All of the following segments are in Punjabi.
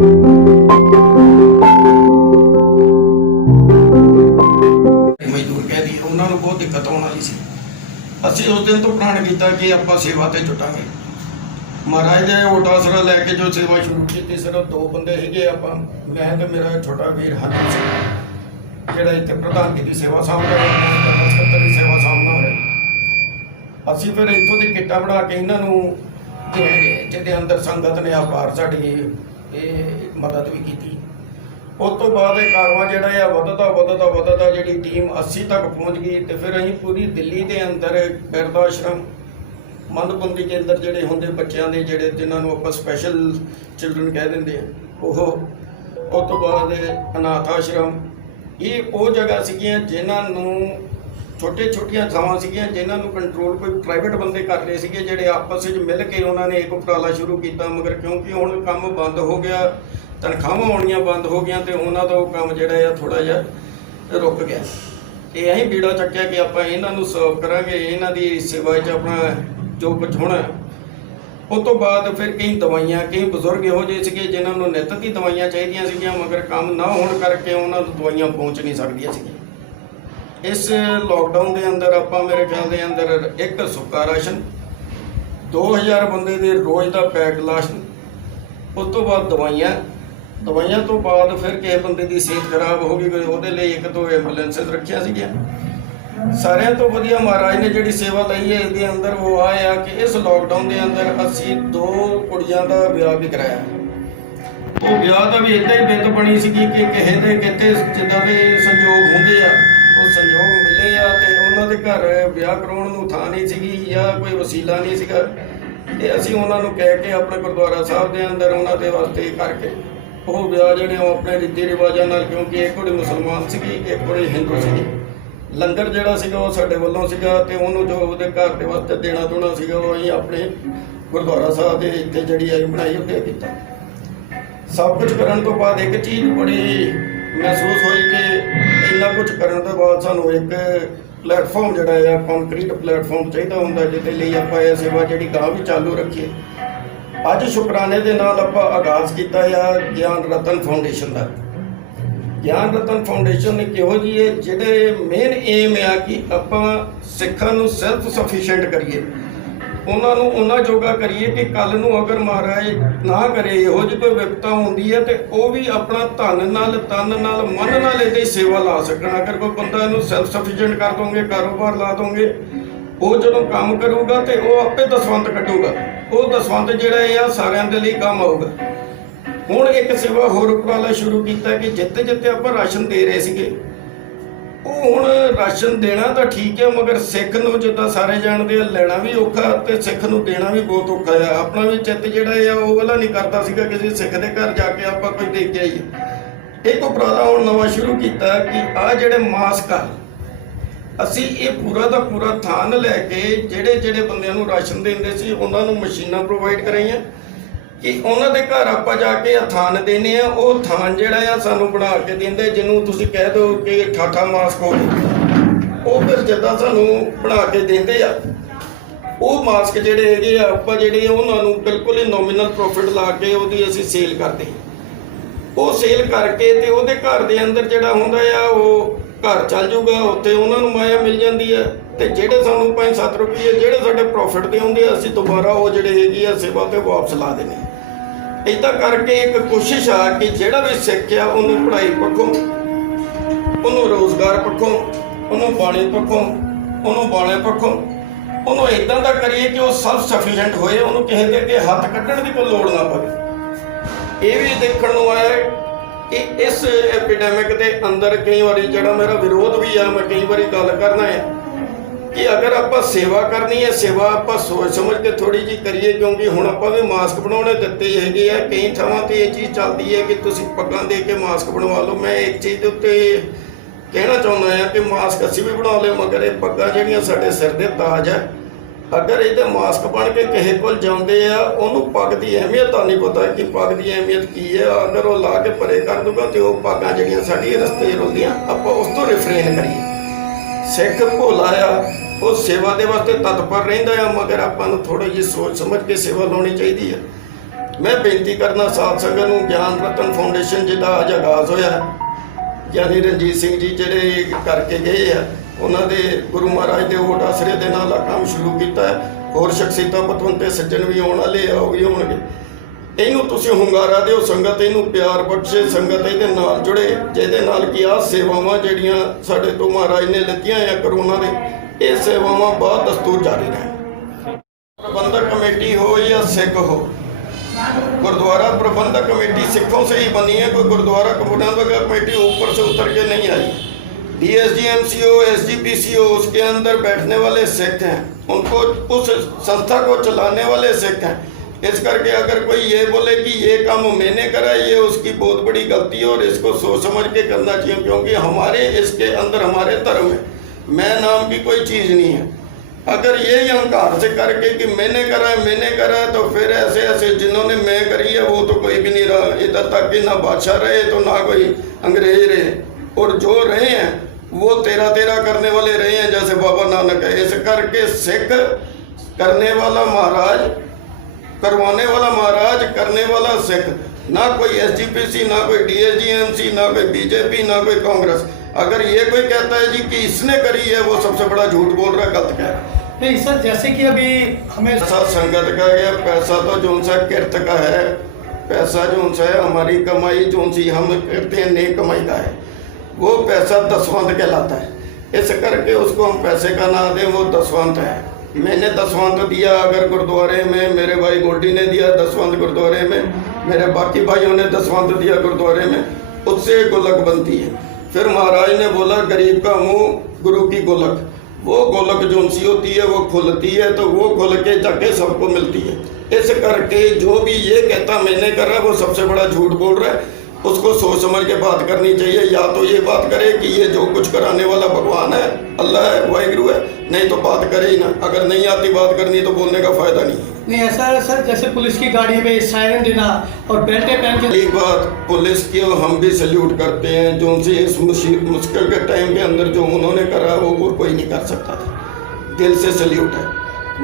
ਮਜ਼ਦੂਰ ਕਹਿ ਦੀ ਉਹਨਾਂ ਨੂੰ ਬਹੁਤ ਦਿੱਕਤ ਆਉਣ ਵਾਲੀ ਸੀ। ਅਸੀਂ ਉਸ ਦਿਨ ਤੋਂ ਪ੍ਰਣ ਕੀਤਾ ਕਿ ਆਪਾਂ ਸੇਵਾ ਤੇ ਜੁਟਾਂਗੇ। ਮਹਾਰਾਜ ਦੇ ਓਟਾਸਰਾ ਲੈ ਕੇ ਜੋ ਸੇਵਾ ਸ਼ੁਰੂ ਕੀਤੀ, ਸਿਰਫ 2 ਬੰਦੇ ਸੀਗੇ ਆਪਾਂ, ਮੈਂ ਤੇ ਮੇਰਾ ਛੋਟਾ ਵੀਰ ਹਰਜੀਤ ਸਿੰਘ, ਜਿਹੜਾ ਇੱਥੇ ਪ੍ਰਧਾਨਗੀ ਦੀ ਸੇਵਾ ਸਾਂਭਦਾ ਹੈ, ਸਕੱਤਰ ਦੀ ਸੇਵਾ ਸਾਂਭਦਾ ਹੈ। ਅਸੀਂ ਫਿਰ ਇੱਥੋਂ ਦੀ ਕਿੱਟਾਂ ਬਣਾ ਕੇ ਇਹਨਾਂ ਨੂੰ ਦੇਣਗੇ, ਜਿਹਦੇ ਅੰਦਰ ਸੰਗਤ ਨੇ ਆਭਾਰ ਸਾਡੀ ਇਹ ਮਦਦ ਵੀ ਕੀਤੀ। ਉਸ ਤੋਂ ਬਾਅਦ ਇਹ ਕਾਰਵਾਂ ਜਿਹੜਾ ਆ ਵੱਧਦਾ ਜਿਹੜੀ ਟੀਮ 80 ਤੱਕ ਪਹੁੰਚ ਗਈ। ਤੇ ਫਿਰ ਅਸੀਂ ਪੂਰੀ ਦਿੱਲੀ ਦੇ ਅੰਦਰ ਬਿਰਧ ਆਸ਼ਰਮ, ਮੰਦਬੁੰਦੀ ਦੇ ਅੰਦਰ ਜਿਹੜੇ ਹੁੰਦੇ ਬੱਚਿਆਂ ਦੇ, ਜਿਹੜੇ ਜਿਨ੍ਹਾਂ ਨੂੰ ਆਪਾਂ ਸਪੈਸ਼ਲ ਚਿਲਡਰਨ ਕਹਿ ਦਿੰਦੇ ਆ, ਉਹ ਉਸ ਤੋਂ ਬਾਅਦ ਅਨਾਥ ਆਸ਼ਰਮ, ਇਹ ਉਹ ਜਗ੍ਹਾ ਸੀਗੀਆਂ ਜਿਨ੍ਹਾਂ ਨੂੰ ਛੋਟੀਆਂ ਥਾਵਾਂ ਸੀਗੀਆਂ ਜਿਨ੍ਹਾਂ ਨੂੰ ਕੰਟਰੋਲ ਕੋਈ ਪ੍ਰਾਈਵੇਟ ਬੰਦੇ ਕਰ ਰਹੇ ਸੀਗੇ, ਜਿਹੜੇ ਆਪਸ ਵਿੱਚ ਮਿਲ ਕੇ ਉਹਨਾਂ ਨੇ ਇੱਕ ਉਪਰਾਲਾ ਸ਼ੁਰੂ ਕੀਤਾ। ਮਗਰ ਕਿਉਂਕਿ ਹੁਣ ਕੰਮ ਬੰਦ ਹੋ ਗਿਆ, ਤਨਖਾਹਾਂ ਆਉਣੀਆਂ ਬੰਦ ਹੋ ਗਈਆਂ, ਤੇ ਉਹਨਾਂ ਦਾ ਉਹ ਕੰਮ ਜਿਹੜਾ ਆ ਥੋੜ੍ਹਾ ਜਿਹਾ ਰੁਕ ਗਿਆ। ਤੇ ਅਸੀਂ ਬੀੜਾ ਚੱਕਿਆ ਕਿ ਆਪਾਂ ਇਹਨਾਂ ਨੂੰ ਸਰਵ ਕਰਾਂਗੇ, ਇਹਨਾਂ ਦੀ ਸੇਵਾ 'ਚ ਆਪਣਾ ਜੋ ਕੁਝ ਹੋਣਾ। ਉਸ ਤੋਂ ਬਾਅਦ ਫਿਰ ਕਈ ਦਵਾਈਆਂ, ਕਈ ਬਜ਼ੁਰਗ ਇਹੋ ਜਿਹੇ ਸੀਗੇ ਜਿਨ੍ਹਾਂ ਨੂੰ ਨਿੱਤ ਦੀ ਦਵਾਈਆਂ ਚਾਹੀਦੀਆਂ ਸੀਗੀਆਂ, ਮਗਰ ਕੰਮ ਨਾ ਹੋਣ ਕਰਕੇ ਉਹਨਾਂ ਨੂੰ ਦਵਾਈਆਂ ਪਹੁੰਚ ਨਹੀਂ ਸਕਦੀਆਂ ਸੀਗੀਆਂ। ਇਸ ਲੋਕਡਾਊਨ ਦੇ ਅੰਦਰ ਆਪਾਂ ਮੇਰੇ ਖਿਆਲ ਦੇ ਅੰਦਰ ਇੱਕ ਸੁੱਕਾ ਰਾਸ਼ਨ, 2000 ਬੰਦੇ ਦੇ ਰੋਜ਼ ਦਾ ਪੈਕ ਰਾਸ਼ਨ, ਉਸ ਤੋਂ ਬਾਅਦ ਦਵਾਈਆਂ ਤੋਂ ਬਾਅਦ ਫਿਰ ਕਿਸੇ ਬੰਦੇ ਦੀ ਸਿਹਤ ਖਰਾਬ ਹੋ ਗਈ, ਉਹਦੇ ਲਈ 1-2 ਐਂਬੂਲੈਂਸਿਸ ਰੱਖੀਆਂ ਸੀਗੀਆਂ। ਸਾਰਿਆਂ ਤੋਂ ਵਧੀਆ ਮਹਾਰਾਜ ਨੇ ਜਿਹੜੀ ਸੇਵਾ ਲਈ ਹੈ ਇਹਦੇ ਅੰਦਰ ਉਹ ਆਇਆ ਕਿ ਇਸ ਲੋਕਡਾਊਨ ਦੇ ਅੰਦਰ ਅਸੀਂ 2 ਕੁੜੀਆਂ ਦਾ ਵਿਆਹ ਵੀ ਕਰਾਇਆ। ਉਹ ਵਿਆਹ ਦਾ ਵੀ ਇੱਦਾਂ ਹੀ ਬਿੱਤ ਬਣੀ ਸੀਗੀ ਕਿ ਕਿਸੇ ਦੇ ਕਿਤੇ ਜਿੱਦਾਂ ਦੇ ਸੰਯੋਗ ਹੁੰਦੇ ਆ, ਉਹ ਸੰਯੋਗ ਮਿਲੇ ਆ, ਤੇ ਉਹਨਾਂ ਦੇ ਘਰ ਵਿਆਹ ਕਰਾਉਣ ਨੂੰ ਥਾਂ ਨਹੀਂ ਸੀਗੀ ਜਾਂ ਕੋਈ ਵਸੀਲਾ ਨਹੀਂ ਸੀਗਾ, ਤੇ ਅਸੀਂ ਉਹਨਾਂ ਨੂੰ ਕਹਿ ਕੇ ਆਪਣੇ ਗੁਰਦੁਆਰਾ ਸਾਹਿਬ ਦੇ ਅੰਦਰ ਉਹਨਾਂ ਦੇ ਵਾਸਤੇ ਕਰਕੇ ਉਹ ਵਿਆਹ ਜਿਹੜੇ ਉਹ ਆਪਣੇ ਰੀਤੀ ਰਿਵਾਜਾਂ ਨਾਲ, ਕਿਉਂਕਿ ਇੱਕ ਕੁੜੀ ਮੁਸਲਮਾਨ ਸੀਗੀ, ਇੱਕ ਕੁੜੀ ਹਿੰਦੂ ਸੀਗੀ, ਲੰਗਰ ਜਿਹੜਾ ਸੀਗਾ ਉਹ ਸਾਡੇ ਵੱਲੋਂ ਸੀਗਾ, ਤੇ ਉਹਨੂੰ ਜੋ ਉਹਦੇ ਘਰ ਦੇ ਵਾਸਤੇ ਦੇਣਾ ਦੂਣਾ ਸੀਗਾ ਉਹ ਅਸੀਂ ਆਪਣੇ ਗੁਰਦੁਆਰਾ ਸਾਹਿਬ ਦੇ ਇੱਥੇ ਜਿਹੜੀ ਆਈ ਬਣਾਈ ਉੱਥੇ ਕੀਤਾ। ਸਭ ਕੁਝ ਕਰਨ ਤੋਂ ਬਾਅਦ ਇੱਕ ਚੀਜ਼ ਬੜੀ ਮਹਿਸੂਸ ਹੋਈ ਕਿ ਇੰਨਾ ਕੁਝ ਕਰਨ ਤੋਂ ਬਾਅਦ ਸਾਨੂੰ ਇੱਕ ਪਲੇਟਫਾਰਮ ਜਿਹੜਾ ਆ, ਕੰਕਰੀਟ ਪਲੇਟਫਾਰਮ ਚਾਹੀਦਾ ਹੁੰਦਾ, ਜਿਹਦੇ ਲਈ ਆਪਾਂ ਇਹ ਸੇਵਾ ਜਿਹੜੀ ਗਾਂ ਵੀ ਚਾਲੂ ਰੱਖੀਏ। ਅੱਜ ਸ਼ੁਕਰਾਨੇ ਦੇ ਨਾਲ ਆਪਾਂ ਆਗਾਜ਼ ਕੀਤਾ ਆ ਗਿਆਨ ਰਤਨ ਫਾਊਂਡੇਸ਼ਨ ਦਾ। ਗਿਆਨ ਰਤਨ ਫਾਊਂਡੇਸ਼ਨ ਇੱਕ ਇਹੋ ਜਿਹੀ ਹੈ ਜਿਹੜੇ ਮੇਨ ਏਮ ਆ ਕਿ ਆਪਾਂ ਸਿੱਖਾਂ ਨੂੰ ਸੈਲਫ ਸਫੀਸ਼ੀਐਂਟ ਕਰੀਏ, ਉਹਨਾਂ ਨੂੰ ਉਹਨਾਂ ਜੋਗਾ ਕਰੀਏ ਕਿ ਕੱਲ ਨੂੰ ਅਗਰ ਮਹਾਰਾਜ ਨਾ ਕਰੇ ਇਹੋ ਜਿਹੀ ਕੋਈ ਵਿਪਤਾ ਹੁੰਦੀ ਹੈ ਤੇ ਉਹ ਵੀ ਆਪਣਾ ਧਨ ਨਾਲ, ਤਨ ਨਾਲ, ਮਨ ਨਾਲ ਇਹਦੀ ਸੇਵਾ ਲਾ ਸਕਣ। ਅਗਰ ਕੋਈ ਬੰਦਾ ਇਹਨੂੰ ਸੈਲਫ ਸਫੀਸ਼ੀਐਂਟ ਕਰ ਦੋਗੇ, ਕਾਰੋਬਾਰ ਲਾ ਦੋਗੇ, ਉਹ ਜਦੋਂ ਕੰਮ ਕਰੂਗਾ ਤੇ ਉਹ ਆਪੇ ਦਸਵੰਤ ਕੱਢੂਗਾ, ਉਹ ਦਸਵੰਤ ਜਿਹੜਾ ਇਹ ਆ ਸਾਰਿਆਂ ਦੇ ਲਈ ਕੰਮ ਆਊਗਾ। ਹੁਣ ਇੱਕ ਸੇਵਾ ਹੋਰ ਉਪਰਾਲਾ ਸ਼ੁਰੂ ਕੀਤਾ ਕਿ ਜਿੱਥੇ ਆਪਾਂ ਰਾਸ਼ਨ ਦੇ ਰਹੇ ਸੀਗੇ, ਉਹ ਹੁਣ ਰਾਸ਼ਨ ਦੇਣਾ ਤਾਂ ਠੀਕ ਹੈ, ਮਗਰ ਸਿੱਖ ਨੂੰ ਜਿੱਦਾਂ ਸਾਰੇ ਜਾਣਦੇ ਆ ਲੈਣਾ ਵੀ ਔਖਾ ਤੇ ਸਿੱਖ ਨੂੰ ਦੇਣਾ ਵੀ ਬਹੁਤ ਔਖਾ ਆ। ਆਪਣਾ ਵੀ ਚਿੱਤ ਜਿਹੜਾ ਆ ਉਹ ਵਾਲਾ ਨਹੀਂ ਕਰਦਾ ਸੀਗਾ ਕਿਸੇ ਸਿੱਖ ਦੇ ਘਰ ਜਾ ਕੇ ਆਪਾਂ ਕੋਈ ਦੇ ਕੇ ਆਈਏ। ਇੱਕ ਉਪਰਾਲਾ ਹੁਣ ਨਵਾਂ ਸ਼ੁਰੂ ਕੀਤਾ ਕਿ ਆਹ ਜਿਹੜੇ ਮਾਸਕ ਆ, ਅਸੀਂ ਇਹ ਪੂਰਾ ਦਾ ਪੂਰਾ ਥਾਨ ਲੈ ਕੇ ਜਿਹੜੇ ਬੰਦਿਆਂ ਨੂੰ ਰਾਸ਼ਨ ਦਿੰਦੇ ਸੀ ਉਹਨਾਂ ਨੂੰ ਮਸ਼ੀਨਾਂ ਪ੍ਰੋਵਾਈਡ ਕਰਾਈਆਂ ਕਿ ਉਹਨਾਂ ਦੇ ਘਰ ਆਪਾਂ ਜਾ ਕੇ ਥਾਨ ਦੇਣੇ ਆ। ਉਹ ਥਾਨ ਜਿਹੜਾ ਆ ਸਾਨੂੰ ਬਣਾ ਕੇ ਦਿੰਦੇ, ਜਿਹਨੂੰ ਤੁਸੀਂ ਕਹਿ ਦਿਓ ਕਿ ਠਾਠਾ ਮਾਸਕ ਹੋ, ਉਹ ਫਿਰ ਜਿੱਦਾਂ ਸਾਨੂੰ ਬਣਾ ਕੇ ਦਿੰਦੇ ਆ। ਉਹ ਮਾਸਕ ਜਿਹੜੇ ਹੈਗੇ ਆ ਆਪਾਂ ਜਿਹੜੇ ਉਹਨਾਂ ਨੂੰ ਬਿਲਕੁਲ ਹੀ ਨੋਮੀਨਲ ਪ੍ਰੋਫਿਟ ਲਾ ਕੇ ਉਹਦੀ ਅਸੀਂ ਸੇਲ ਕਰਦੇ। ਉਹ ਸੇਲ ਕਰਕੇ ਤੇ ਉਹਦੇ ਘਰ ਦੇ ਅੰਦਰ ਜਿਹੜਾ ਹੁੰਦਾ ਆ ਉਹ ਘਰ ਚੱਲ ਜਾਊਗਾ, ਉੱਥੇ ਉਹਨਾਂ ਨੂੰ ਮਾਇਆ ਮਿਲ ਜਾਂਦੀ ਹੈ, ਤੇ ਜਿਹੜੇ ਸਾਨੂੰ 5-7 ਰੁਪਏ ਜਿਹੜੇ ਸਾਡੇ ਪ੍ਰੋਫਿਟ ਦੇ ਹੁੰਦੇ ਆ ਅਸੀਂ ਦੁਬਾਰਾ ਉਹ ਜਿਹੜੇ ਹੈਗੀ ਆ ਸੇਵਾ ਤੇ ਵਾਪਸ ਲਾ ਦੇਣੇ। ਇੱਦਾਂ ਕਰਕੇ ਇੱਕ ਕੋਸ਼ਿਸ਼ ਆ ਕਿ ਜਿਹੜਾ ਵੀ ਸਿੱਖ ਆ ਉਹਨੂੰ ਪੜ੍ਹਾਈ ਪੱਖੋਂ, ਉਹਨੂੰ ਰੋਜ਼ਗਾਰ ਪੱਖੋਂ, ਉਹਨੂੰ ਬਾਣੀ ਪੱਖੋਂ, ਉਹਨੂੰ ਬਾਣੇ ਪੱਖੋਂ, ਉਹਨੂੰ ਇੱਦਾਂ ਦਾ ਕਰੀਏ ਕਿ ਉਹ ਸੈਲਫ ਸਫੀਸ਼ੀਐਂਟ ਹੋਏ, ਉਹਨੂੰ ਕਿਸੇ ਦੇ ਅੱਗੇ ਹੱਥ ਕੱਢਣ ਦੀ ਕੋਈ ਲੋੜ ਨਾ ਪਵੇ। ਇਹ ਵੀ ਦੇਖਣ ਨੂੰ ਆਇਆ ਕਿ ਇਸ ਐਪੀਡੈਮਿਕ ਦੇ ਅੰਦਰ ਕਈ ਵਾਰੀ ਜਿਹੜਾ ਮੇਰਾ ਵਿਰੋਧ ਵੀ ਆ, ਮੈਂ ਕਈ ਵਾਰੀ ਗੱਲ ਕਰਨਾ ਹੈ ਕਿ ਅਗਰ ਆਪਾਂ ਸੇਵਾ ਕਰਨੀ ਹੈ, ਸੇਵਾ ਆਪਾਂ ਸੋਚ ਸਮਝ ਕੇ ਥੋੜੀ ਜਿਹੀ ਕਰੀਏ, ਕਿਉਂਕਿ ਹੁਣ ਆਪਾਂ ਵੀ ਮਾਸਕ ਬਣਾਉਣੇ ਦਿੱਤੇ ਹੈਗੇ ਆ। ਕਈ ਥਾਵਾਂ ਤੇ ਇਹ ਚੀਜ਼ ਚੱਲਦੀ ਹੈ ਕਿ ਤੁਸੀਂ ਪੱਗਾਂ ਦੇ ਕੇ ਮਾਸਕ ਬਣਵਾ ਲਓ। ਮੈਂ ਇੱਕ ਚੀਜ਼ ਦੇ ਉੱਤੇ ਕਹਿਣਾ ਚਾਹੁੰਦਾ ਹਾਂ ਕਿ ਮਾਸਕ ਅਸੀਂ ਵੀ ਬਣਾ ਲਏ, ਮਗਰ ਇਹ ਪੱਗਾਂ ਜਿਹੜੀਆਂ ਸਾਡੇ ਸਿਰ ਦੇ ਤਾਜ ਹੈ, ਅਗਰ ਇਹਦੇ ਮਾਸਕ ਬਣ ਕੇ ਕਿਸੇ ਕੋਲ ਜਾਂਦੇ ਆ, ਉਹਨੂੰ ਪੱਗ ਦੀ ਅਹਿਮੀਅਤ ਤਾਂ ਨਹੀਂ ਪਤਾ ਕਿ ਪੱਗ ਦੀ ਅਹਿਮੀਅਤ ਕੀ ਹੈ। ਅਗਰ ਉਹ ਲਾ ਕੇ ਪਰੇ ਕਰ ਦੂਗਾ ਤੇ ਉਹ ਪੱਗਾਂ ਜਿਹੜੀਆਂ ਸਾਡੀ ਰਸਤੇ ਰੋਂਦੀਆਂ, ਆਪਾਂ ਉਸ ਤੋਂ ਰਿਫਰੇਨ ਕਰੀਏ। ਸਿੱਖ ਭੋਲਾ ਆ, ਉਹ ਸੇਵਾ ਦੇ ਵਾਸਤੇ ਤਤਪਰ ਰਹਿੰਦਾ ਆ, ਮਗਰ ਆਪਾਂ ਨੂੰ ਥੋੜੀ ਜਿਹੀ ਸੋਚ ਸਮਝ ਕੇ ਸੇਵਾ ਲਾਉਣੀ ਚਾਹੀਦੀ ਹੈ। मैं बेनती करना साध संगत ਨੂੰ ਗਿਆਨ ਰਤਨ ਫਾਊਂਡੇਸ਼ਨ ਜਿਹਦਾ ਅੱਜ ਆਗਾਜ਼ ਹੋਇਆ, ਗਿਆਨੀ ਰਣਜੀਤ ਸਿੰਘ ਜੀ ਜਿਹੜੇ ਕਰਕੇ ਗਏ ਆ, ਉਹਨਾਂ ਦੇ ਗੁਰੂ ਮਹਾਰਾਜ ਦੇ ਓਟ ਆਸਰੇ ਦੇ ਨਾਲ ਕੰਮ ਸ਼ੁਰੂ ਕੀਤਾ ਹੈ। ਹੋਰ ਸ਼ਖਸੀਅਤਾਂ ਪਤਵੰਤੇ ਸੱਜਣ ਵੀ ਆਉਣ ਵਾਲੇ ਆ, ਉਹ ਵੀ ਹੋਣਗੇ। ਇਹਨੂੰ ਤੁਸੀਂ ਹੁੰਗਾਰਾ ਦਿਓ, ਸੰਗਤ ਇਹਨੂੰ ਪਿਆਰ ਬਖਸ਼ੇ, ਸੰਗਤ ਇਹਦੇ ਨਾਲ ਜੁੜੇ, ਜਿਹਦੇ ਨਾਲ ਕਿ ਆਹ ਸੇਵਾਵਾਂ ਜਿਹੜੀਆਂ ਸਾਡੇ ਤੋਂ ਮਹਾਰਾਜ ਨੇ ਲਿੱਤੀਆਂ ਆ ਕਰੋਨਾ ਦੇ, ਇਹ ਸੇਵਾਵਾਂ ਬਾਅਦ ਦਸਤੂਰ ਜਾਰੀ ਰਹਿਣ। प्रबंधक कमेटी हो या सिख हो, गुरुद्वारा प्रबंधक कमेटी सिखों से ही बनी है, कोई गुरुद्वारा प्रबंधक कमेटी ऊपर से उतर के नहीं आई। DSGMC हो, SGPC हो, उसके अंदर बैठने वाले सिख हैं, उनको उस संस्था को चलाने वाले सिख हैं। इस करके अगर कोई ये बोले कि ये काम मैंने करा, ये उसकी बहुत बड़ी गलती है और इसको सोच समझ के करना चाहिए, क्योंकि हमारे इसके अंदर हमारे धर्म में मैं नाम की कोई चीज़ नहीं है। अगर ये अहंकार से करके कि मैंने करा है, तो फिर ऐसे ऐसे जिन्होंने मैं करी है वो तो कोई भी नहीं रहा। इधर तक कि ना बादशाह रहे तो ना कोई अंग्रेज रहे, और जो रहे हैं वो तेरा करने वाले रहे हैं, जैसे बाबा नानक है। इस करके सिख करने वाला महाराज, करवाने वाला महाराज, करने वाला सिख, ना कोई SGPC, ना कोई DSGMC, ना कोई BJP, ना कोई कांग्रेस। अगर ये कोई कहता है जी कि इसने करी है, वो सबसे बड़ा झूठ बोल रहा है, गलत कह रहा है। नहीं सर, जैसे कि अभी हमें संगत का है, पैसा तो जो सा किरत का है, पैसा जो सा है हमारी कमाई जो सी हम करते हैं नेक कमाई का है, वो पैसा दसवंत कहलाता है। इस करके उसको हम पैसे का ना दें, वो दसवंत है। मैंने दसवंत दिया अगर गुरुद्वारे में, मेरे भाई गोल्डी ने दिया दसवंत गुरुद्वारे में, मेरे बाकी भाइयों ने दसवंत दिया गुरुद्वारे में, उससे गोलक बनती है। फिर महाराज ने बोला गरीब का मुंह गुरु की गोलक, वो गोलक जो सी होती है वो खुलती है, तो वो खुल के जाके सबको मिलती है। इस करके जो भी ये कहता मैंने करा, वो सबसे बड़ा झूठ बोल रहा है। उसको सोच समझ के बात करनी चाहिए। या तो ये बात करे कि ये जो कुछ कराने वाला भगवान है, अल्लाह है, वाहिगुरु है, नहीं तो बात करे ही ना। अगर नहीं आती बात करनी तो बोलने का फायदा नहीं है। नहीं ऐसा है सर, जैसे पुलिस की गाड़ी में सायरन देना और बेल्टे पहन के, एक बात पुलिस की हम भी सल्यूट करते हैं, जो उनसे इस मुश्किल के टाइम के अंदर जो उन्होंने करा वो कोई नहीं कर सकता था, दिल से सल्यूट है।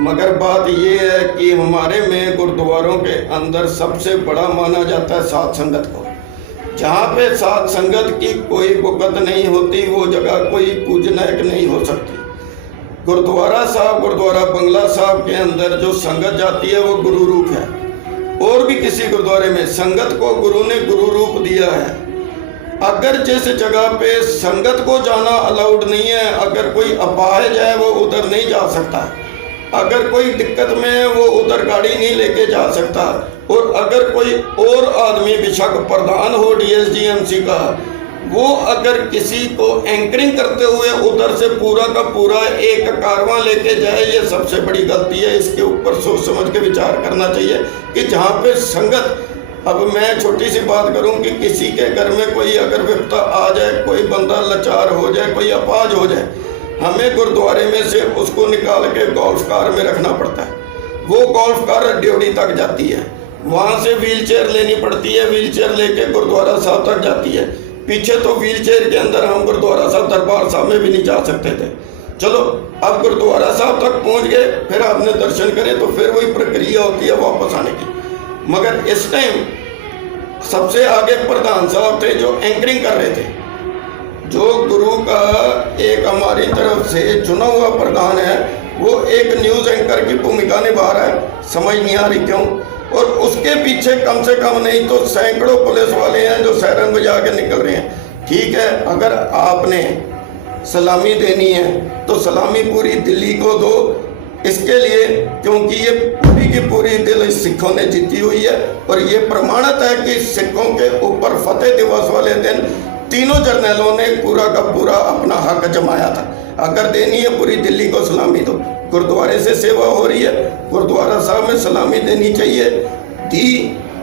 मगर बात ये है कि हमारे में गुरुद्वारों के अंदर सबसे बड़ा माना जाता है साध संगत को। जहाँ पे साध संगत की कोई बुकत नहीं होती, वो जगह कोई पूजनायक नहीं हो सकती। गुरुद्वारा साहब, गुरुद्वारा बंगला साहब के अंदर जो संगत जाती है वो गुरु रूप है, और भी किसी गुरुद्वारे में संगत को गुरु ने गुरु रूप दिया है। अगर जिस जगह पे संगत को जाना अलाउड नहीं है, अगर कोई अपाहिज है वो उधर नहीं जा सकता, अगर कोई दिक्कत में है वो उधर गाड़ी नहीं लेके जा सकता, और अगर कोई और आदमी बेशक प्रधान हो DSGMC का, वो अगर किसी को एंकरिंग करते हुए उधर से पूरा का पूरा एक कारवां लेके जाए, ये सबसे बड़ी गलती है। इसके ऊपर सोच समझ के विचार करना चाहिए कि जहाँ पे संगत, अब मैं छोटी सी बात करूं कि किसी के घर में कोई अगर विपदा आ जाए, कोई बंदा लाचार हो जाए, कोई अपाज हो जाए, हमें गुरुद्वारे में से उसको निकाल के गोल्फ कार में रखना पड़ता है। वो गोल्फ कार ड्योढ़ी तक जाती है, वहाँ से व्हील चेयर लेनी पड़ती है, व्हील चेयर लेके गुरुद्वारा साहब तक जाती है। पीछे तो व्हील चेयर के अंदर हम गुरुद्वारा साहब दरबार साहब में भी नहीं जा सकते थे। चलो अब गुरुद्वारा साहब तक पहुँच गए, फिर आपने दर्शन करे, तो फिर वही प्रक्रिया होती है वापस आने की। मगर इस टाइम सबसे आगे प्रधान साहब थे जो एंकरिंग कर रहे थे, जो गुरु का एक हमारी तरफ से चुना हुआ प्रधान है, वो एक न्यूज़ एंकर की भूमिका निभा रहा है, समझ नहीं आ रही क्यों। और उसके पीछे कम से कम नहीं तो सैकड़ों पुलिस वाले हैं जो सायरन बजा के निकल रहे हैं। ठीक है, अगर आपने सलामी देनी है तो सलामी पूरी दिल्ली को दो, इसके लिए, क्योंकि ये पूरी की पूरी दिल सिखों ने जीती हुई है, और ये प्रमाणित है कि सिखों के ऊपर फतेह दिवस वाले दिन तीनों जर्नैलों ने पूरा का पूरा अपना हक जमाया था। अगर देनी है पूरी दिल्ली को सलामी दो। गुरुद्वारे से सेवा हो रही है, गुरुद्वारा साहब में सलामी देनी चाहिए, दी,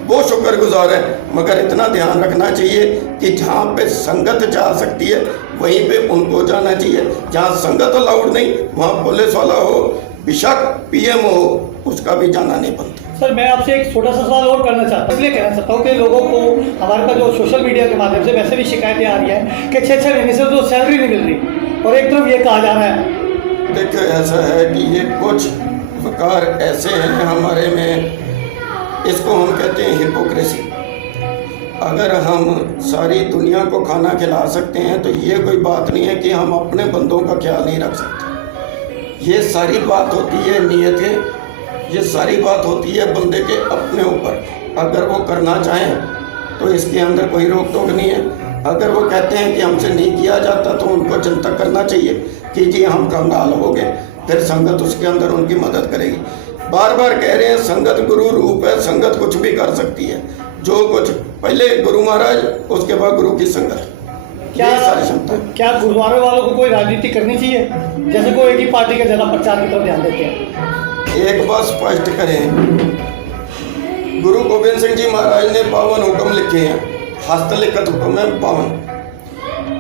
वो शुक्रगुजार है। मगर इतना ध्यान रखना चाहिए कि जहाँ पे संगत जा सकती है वहीं पे उनको जाना चाहिए। जहाँ संगत अलाउड नहीं, वहाँ पुलिस वाला हो, बेशक PM हो, उसका भी जाना नहीं बनता। सर मैं आपसे एक छोटा सा सवाल और करना चाहता हूँ, इसलिए कहना चाहता हूँ कि लोगों को हमारे पास जो सोशल मीडिया के माध्यम से वैसे भी शिकायतें आ रही हैं कि 6-6 महीने से जो सैलरी नहीं मिल रही, और एक तरफ ये कहा जा रहा है। देखिए ऐसा है कि ये कुछ वकार ऐसे हैं हमारे में इसको हम कहते हैं हिपोक्रेसी। अगर हम सारी दुनिया को खाना खिला सकते हैं तो ये कोई बात नहीं है कि हम अपने बंदों का ख्याल नहीं रख सकते। ये सारी बात होती है नीयत है, ये सारी बात होती है बंदे के अपने ऊपर। अगर वो करना चाहें तो इसके अंदर कोई रोक टोक नहीं है। अगर वो कहते हैं कि हमसे नहीं किया जाता तो उनको जनता करना चाहिए कि जी हम कंगाल हो गए, फिर संगत उसके अंदर उनकी मदद करेगी। बार बार कह रहे हैं संगत गुरु रूप है, संगत कुछ भी कर सकती है। जो कुछ पहले गुरु महाराज, उसके बाद गुरु की संगत, क्या गुरुद्वारे वालों को कोई राजनीति करनी चाहिए, जैसे कोई एक ही पार्टी का ज़्यादा प्रचार की तरफ ध्यान देते हैं? एक बात स्पष्ट करें, गुरु गोविंद सिंह जी महाराज ने 52 हुक्म लिखे हैं, हस्तलिखित हुक्म है 52।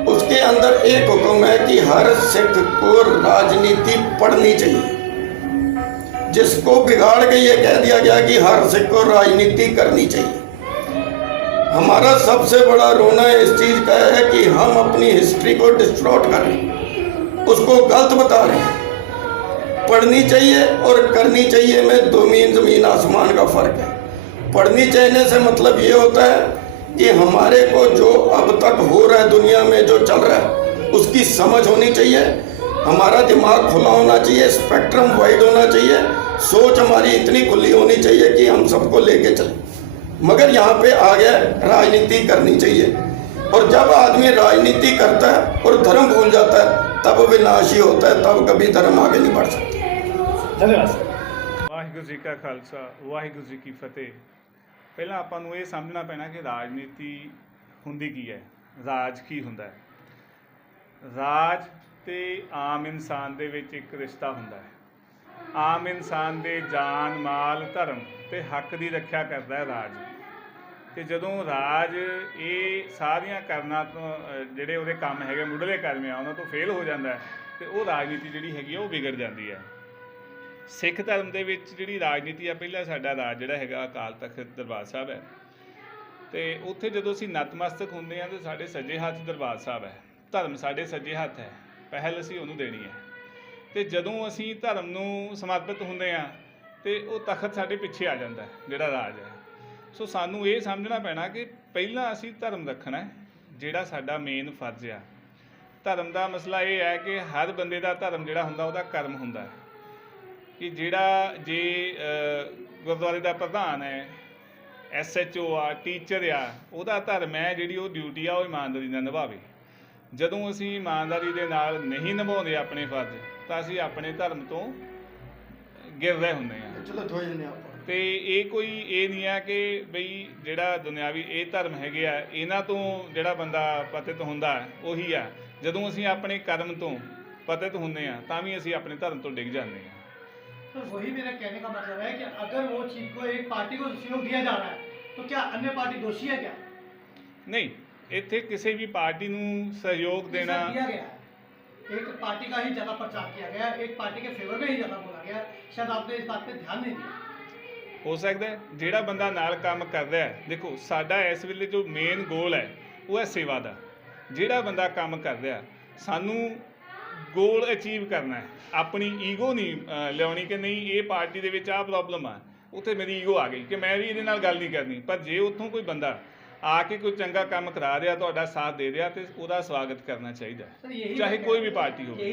उसके अंदर एक हुक्म है कि हर सिख को राजनीति पढ़नी चाहिए। जिसको बिगाड़ के ये कह दिया गया कि हर सिख को राजनीति करनी चाहिए। हमारा सबसे बड़ा रोना इस चीज़ का है कि हम अपनी हिस्ट्री को डिस्ट्रॉट कर रहे हैं, उसको गलत बता रहे हैं। पढ़नी चाहिए और करनी चाहिए में ज़मीन आसमान का फ़र्क है। पढ़नी चाहिए से मतलब ये होता है कि हमारे को जो अब तक हो रहा है दुनिया में, जो चल रहा है, उसकी समझ होनी चाहिए। हमारा दिमाग खुला होना चाहिए, स्पेक्ट्रम वाइड होना चाहिए, सोच हमारी इतनी खुली होनी चाहिए कि हम सबको लेके चलें। मगर यहाँ पे आ गया राजनीति करनी चाहिए, और जब आदमी राजनीति करता है और धर्म भूल जाता है तब विनाश ही होता है, तब कभी धर्म आगे नहीं बढ़ सकता। धन्यवाद। ਵਾਹਿਗੁਰੂ ਜੀ ਕਾ ਖਾਲਸਾ ਵਾਹਿਗੁਰੂ ਜੀ ਕੀ ਫਤਿਹ। ਪਹਿਲਾਂ ਆਪਾਂ ਨੂੰ ਇਹ ਸਮਝਣਾ ਪੈਣਾ ਕਿ ਰਾਜਨੀਤੀ ਹੁੰਦੀ ਕੀ ਹੈ, ਰਾਜ ਕੀ ਹੁੰਦਾ ਹੈ। ਰਾਜ ਤੇ ਆਮ ਇਨਸਾਨ ਦੇ ਵਿੱਚ ਇੱਕ ਰਿਸ਼ਤਾ ਹੁੰਦਾ ਹੈ। ਆਮ ਇਨਸਾਨ ਦੇ ਜਾਨ ਮਾਲ ਧਰਮ ਤੇ ਹੱਕ ਦੀ ਰੱਖਿਆ ਕਰਦਾ ਹੈ ਰਾਜ। ਤੇ ਜਦੋਂ ਰਾਜ ਇਹ ਸਾਰੀਆਂ ਕਰਨਾ ਤੋਂ ਜਿਹੜੇ ਉਹਦੇ ਕੰਮ ਹੈਗੇ ਮੁੱਢਲੇ ਕਰਮ ਆ ਉਹਨਾਂ ਤੋਂ ਫੇਲ ਹੋ ਜਾਂਦਾ ਤੇ ਉਹ ਰਾਜਨੀਤੀ ਜਿਹੜੀ ਹੈਗੀ ਉਹ ਵਿਗੜ ਜਾਂਦੀ ਹੈ। ਸਿੱਖ ਧਰਮ ਦੇ ਵਿੱਚ ਜਿਹੜੀ ਰਾਜਨੀਤੀ ਆ, ਪਹਿਲਾਂ ਸਾਡਾ ਰਾਜ ਜਿਹੜਾ ਹੈਗਾ ਅਕਾਲ ਤਖਤ ਦਰਬਾਰ ਸਾਹਿਬ ਹੈ, ਤੇ ਉੱਥੇ ਜਦੋਂ ਅਸੀਂ ਨਤਮਸਤਕ ਹੁੰਦੇ ਹਾਂ ਤੇ ਸਾਡੇ ਸੱਜੇ ਹੱਥ ਦਰਬਾਰ ਸਾਹਿਬ ਹੈ, ਧਰਮ ਸਾਡੇ ਸੱਜੇ ਹੱਥ ਹੈ, ਪਹਿਲ ਅਸੀਂ ਉਹਨੂੰ ਦੇਣੀ ਹੈ। ਤੇ ਜਦੋਂ ਅਸੀਂ ਧਰਮ ਨੂੰ ਸਮਰਪਿਤ ਹੁੰਦੇ ਹਾਂ ਤੇ ਉਹ ਤਖਤ ਸਾਡੇ ਪਿੱਛੇ ਆ ਜਾਂਦਾ ਜਿਹੜਾ ਰਾਜ ਹੈ। ਸੋ ਸਾਨੂੰ ਇਹ ਸਮਝਣਾ ਪੈਣਾ ਕਿ ਪਹਿਲਾਂ ਅਸੀਂ ਧਰਮ ਰੱਖਣਾ ਹੈ, ਜਿਹੜਾ ਸਾਡਾ ਮੇਨ ਫਰਜ਼ ਆ। ਧਰਮ ਦਾ ਮਸਲਾ ਇਹ ਹੈ ਕਿ ਹਰ ਬੰਦੇ ਦਾ ਧਰਮ ਜਿਹੜਾ ਹੁੰਦਾ ਉਹਦਾ ਕਰਮ ਹੁੰਦਾ ਹੈ, ਕਿ ਜਿਹੜਾ ਜੇ ਗੁਰਦੁਆਰੇ ਦਾ ਪ੍ਰਧਾਨ ਹੈ, SHO ਆ, ਟੀਚਰ ਆ, ਉਹਦਾ ਧਰਮ ਹੈ ਜਿਹੜੀ ਉਹ ਡਿਊਟੀ ਆ ਉਹ ਇਮਾਨਦਾਰੀ ਨਾਲ ਨਿਭਾਵੇ। ਜਦੋਂ ਅਸੀਂ ਇਮਾਨਦਾਰੀ ਦੇ ਨਾਲ ਨਹੀਂ ਨਿਭਾਉਂਦੇ ਆਪਣੇ ਫਰਜ਼ ਤਾਂ ਅਸੀਂ ਆਪਣੇ ਧਰਮ ਤੋਂ ਗਿਰ ਰਹੇ ਹੁੰਦੇ ਹਾਂ। ਤੇ ਇਹ ਕੋਈ ਇਹ ਨਹੀਂ ਹੈ ਕਿ ਬਈ ਜਿਹੜਾ ਦੁਨਿਆਵੀ ਇਹ ਧਰਮ ਹੈਗੇ ਆ ਇਹਨਾਂ ਤੋਂ ਜਿਹੜਾ ਬੰਦਾ ਪਤਿਤ ਹੁੰਦਾ ਉਹੀ ਆ। ਜਦੋਂ ਅਸੀਂ ਆਪਣੇ ਕਰਮ ਤੋਂ ਪਤਿਤ ਹੁੰਦੇ ਹਾਂ ਤਾਂ ਵੀ ਅਸੀਂ ਆਪਣੇ ਧਰਮ ਤੋਂ ਡਿੱਗ ਜਾਂਦੇ ਹਾਂ। तो वही मेरा कहने का मतलब है कि अगर वो चीज़ को एक पार्टी को सहयोग दिया जा रहा है तो क्या अन्य पार्टी दोषी है क्या? नहीं, ਇੱਥੇ ਕਿਸੇ ਵੀ ਪਾर्टी ਨੂੰ सहयोग देना दिया गया है। एक पार्टी का ही ज़्यादा प्रचार किया गया, एक पार्टी के फेवर में ही ज़्यादा बोला गया, शायद आपने इस बात पे ध्यान नहीं दिया। ਹੋ ਸਕਦਾ ਹੈ ਜਿਹੜਾ ਬੰਦਾ ਨਾਲ ਕੰਮ ਕਰਦਾ ਹੈ। ਦੇਖੋ ਸਾਡਾ ਇਸ ਵੇਲੇ ਜੋ ਮੇਨ ਗੋਲ ਹੈ ਉਹ ਹੈ ਸੇਵਾ ਦਾ। ਜਿਹੜਾ ਬੰਦਾ ਕੰਮ ਕਰਦਾ ਸਾਨੂੰ ਗੋਲ ਅਚੀਵ ਕਰਨਾ ਹੈ, ਆਪਣੀ ਈਗੋ ਨਹੀਂ ਲਿਆਉਣੀ ਕਿ ਨਹੀਂ ਇਹ ਪਾਰਟੀ ਦੇ ਵਿੱਚ ਆਹ ਪ੍ਰੋਬਲਮ ਆ, ਉੱਥੇ ਮੇਰੀ ਈਗੋ ਆ ਗਈ ਕਿ ਮੈਂ ਵੀ ਇਹਦੇ ਨਾਲ ਗੱਲ ਨਹੀਂ ਕਰਨੀ। ਪਰ ਜੇ ਉੱਥੋਂ ਕੋਈ ਬੰਦਾ ਆ ਕੇ ਕੋਈ ਚੰਗਾ ਕੰਮ ਕਰਾ ਰਿਹਾ, ਤੁਹਾਡਾ ਸਾਥ ਦੇ ਰਿਹਾ, ਤੇ ਉਹਦਾ ਸਵਾਗਤ ਕਰਨਾ ਚਾਹੀਦਾ, ਚਾਹੇ ਕੋਈ ਵੀ ਪਾਰਟੀ ਹੋਵੇ।